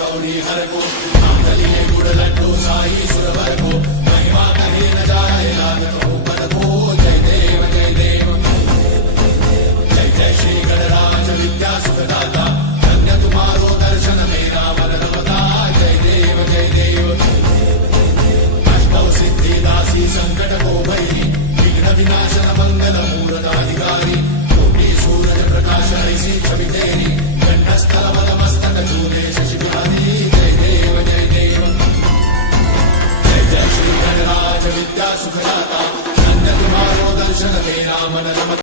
गौरी हर को मांगलिये गुड़ लड्डू साई सुरवर को महिमा कहे न जाए लागत ऊपर को जय देव जय देव जय जय श्री गणराज विद्या सुखदाता धन्य तुम्हारो दर्शन मेरा मन रमता जय देव जय देव अष्टौ सिद्धि दासी संकट को भैरी विघ्न विनाशन मंगल मूर्त अधिकारी कोटि सूरज प्रकाश ऐसी छवि तेरी कंठस्थल मद मस्तक चूले शशि बिहारी जय देव जय देव जय जय श्री गणराज विद्या सुखदाता धन्य तुम्हारो दर्शन तेरा मन रमता